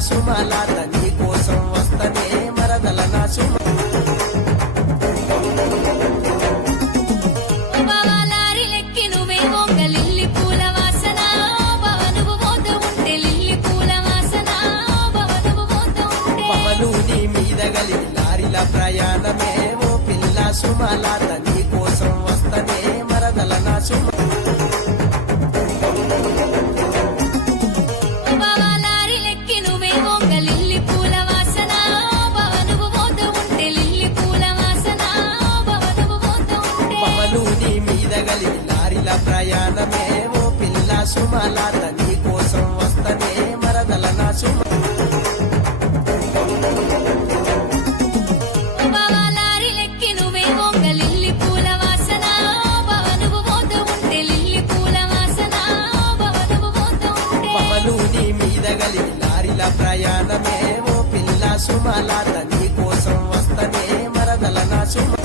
సుమలాత నీ కోసం వస్తనే మరదల నా సుమ నీ మీద గలిగి లారీల ప్రయాణమే ఓ పిల్ల సుమలాత నీ కోసం వస్తనే మరదల నా సుమ నీ మీద గలిగి లారీల ప్రయాణమే ఓ పిల్ల సుమలాత నీ కోసం వస్తనే మరదల నా సుమ నీ మీద గలిగి లారీల ప్రయాణమే ఓ పిల్ల సుమలాత నీ కోసం వస్తనే మరదల నా సుమ